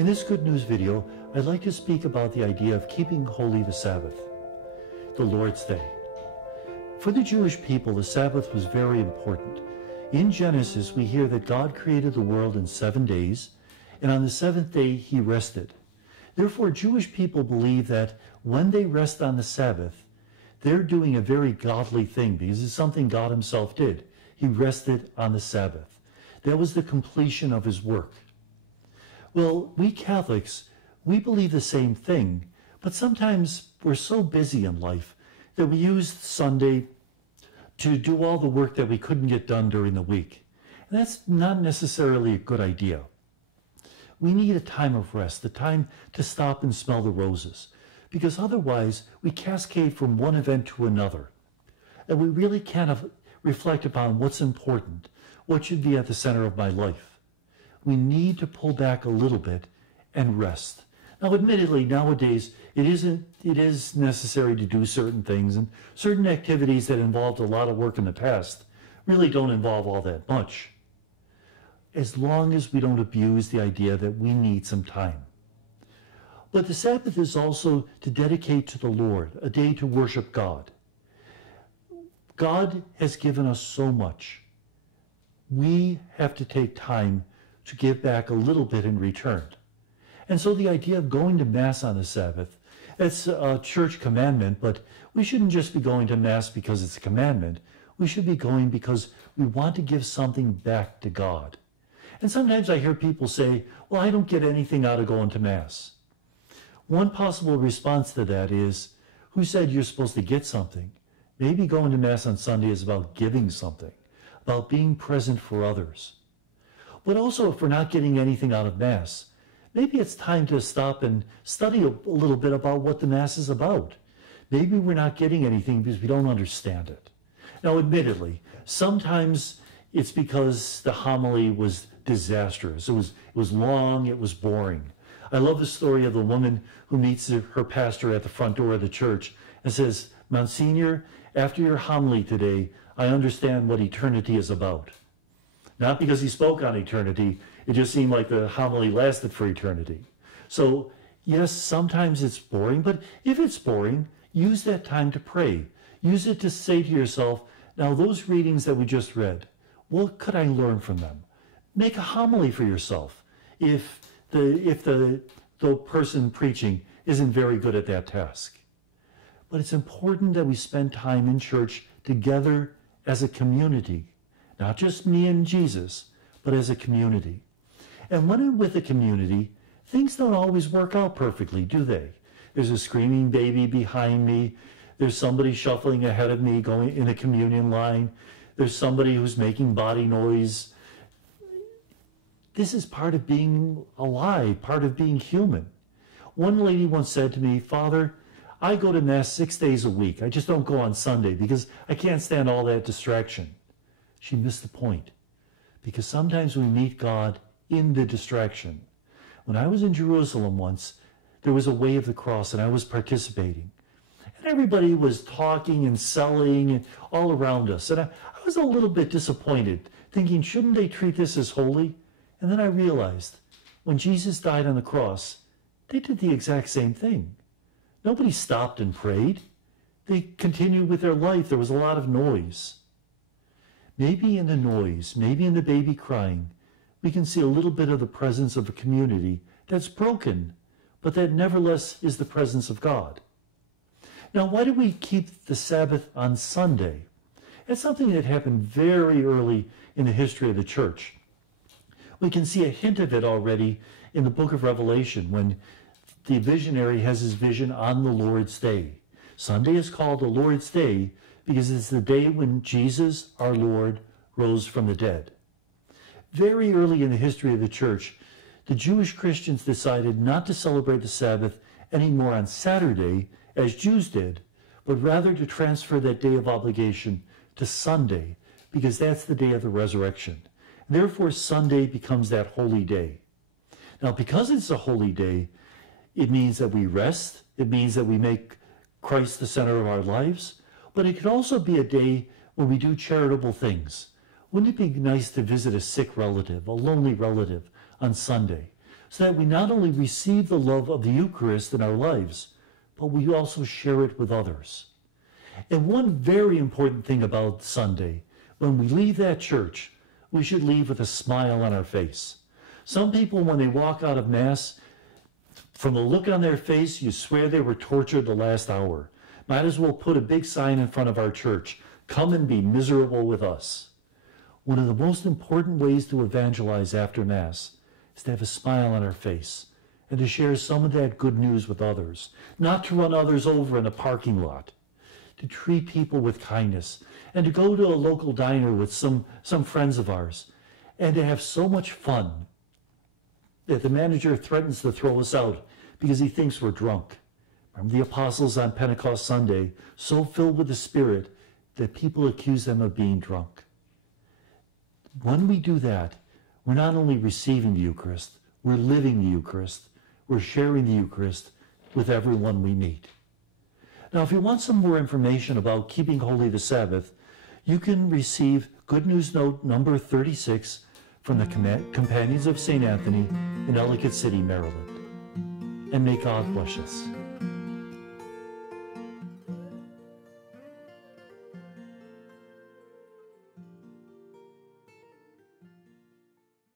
In this Good News video, I'd like to speak about the idea of keeping holy the Sabbath, the Lord's Day. For the Jewish people, the Sabbath was very important. In Genesis, we hear that God created the world in 7 days, and on the seventh day he rested. Therefore, Jewish people believe that when they rest on the Sabbath, they're doing a very godly thing because it's something God himself did. He rested on the Sabbath. That was the completion of his work. Well, we Catholics, we believe the same thing, but sometimes we're so busy in life that we use Sunday to do all the work that we couldn't get done during the week. And that's not necessarily a good idea. We need a time of rest, a time to stop and smell the roses, because otherwise we cascade from one event to another. And we really can't reflect upon what's important, what should be at the center of my life. We need to pull back a little bit and rest. Now, admittedly, nowadays, it is necessary to do certain things, and certain activities that involved a lot of work in the past really don't involve all that much, as long as we don't abuse the idea that we need some time. But the Sabbath is also to dedicate to the Lord, a day to worship God. God has given us so much. We have to take time to give back a little bit in return. And so the idea of going to Mass on the Sabbath, it's a church commandment, but we shouldn't just be going to Mass because it's a commandment. We should be going because we want to give something back to God. And sometimes I hear people say, well, I don't get anything out of going to Mass. One possible response to that is, who said you're supposed to get something? Maybe going to Mass on Sunday is about giving something, about being present for others. But also, if we're not getting anything out of Mass, maybe it's time to stop and study a little bit about what the Mass is about. Maybe we're not getting anything because we don't understand it. Now, admittedly, sometimes it's because the homily was disastrous. It was long, it was boring. I love the story of the woman who meets her pastor at the front door of the church and says, Monsignor, after your homily today, I understand what eternity is about. Not because he spoke on eternity, it just seemed like the homily lasted for eternity. So, yes, sometimes it's boring, but if it's boring, use that time to pray. Use it to say to yourself, now those readings that we just read, what could I learn from them? Make a homily for yourself if the person preaching isn't very good at that task. But it's important that we spend time in church together as a community. Not just me and Jesus, but as a community. And when I'm with a community, things don't always work out perfectly, do they? There's a screaming baby behind me. There's somebody shuffling ahead of me going in a communion line. There's somebody who's making body noise. This is part of being alive, part of being human. One lady once said to me, Father, I go to Mass 6 days a week. I just don't go on Sunday because I can't stand all that distraction. She missed the point, because sometimes we meet God in the distraction. When I was in Jerusalem once, there was a Way of the Cross, and I was participating. And everybody was talking and selling and all around us. And I was a little bit disappointed, thinking, shouldn't they treat this as holy? And then I realized, when Jesus died on the cross, they did the exact same thing. Nobody stopped and prayed. They continued with their life. There was a lot of noise. Maybe in the noise, maybe in the baby crying, we can see a little bit of the presence of a community that's broken, but that nevertheless is the presence of God. Now, why do we keep the Sabbath on Sunday? It's something that happened very early in the history of the church. We can see a hint of it already in the book of Revelation when the visionary has his vision on the Lord's Day. Sunday is called the Lord's Day because it's the day when Jesus, our Lord, rose from the dead. Very early in the history of the church, the Jewish Christians decided not to celebrate the Sabbath anymore on Saturday, as Jews did, but rather to transfer that day of obligation to Sunday, because that's the day of the resurrection. Therefore, Sunday becomes that holy day. Now, because it's a holy day, it means that we rest, it means that we make Christ the center of our lives, but it could also be a day when we do charitable things. Wouldn't it be nice to visit a sick relative, a lonely relative, on Sunday? so that we not only receive the love of the Eucharist in our lives, but we also share it with others. And one very important thing about Sunday, when we leave that church, we should leave with a smile on our face. Some people, when they walk out of Mass, from the look on their face, you swear they were tortured the last hour. Might as well put a big sign in front of our church, "Come and be miserable with us." One of the most important ways to evangelize after Mass is to have a smile on our face and to share some of that good news with others, not to run others over in a parking lot, to treat people with kindness, and to go to a local diner with some friends of ours, and to have so much fun that the manager threatens to throw us out because he thinks we're drunk. Remember the apostles on Pentecost Sunday, so filled with the Spirit that people accuse them of being drunk. When we do that, we're not only receiving the Eucharist, we're living the Eucharist, we're sharing the Eucharist with everyone we meet. Now, if you want some more information about keeping holy the Sabbath, you can receive Good News Note number 36 from the Companions of St. Anthony in Ellicott City, Maryland. And may God bless us.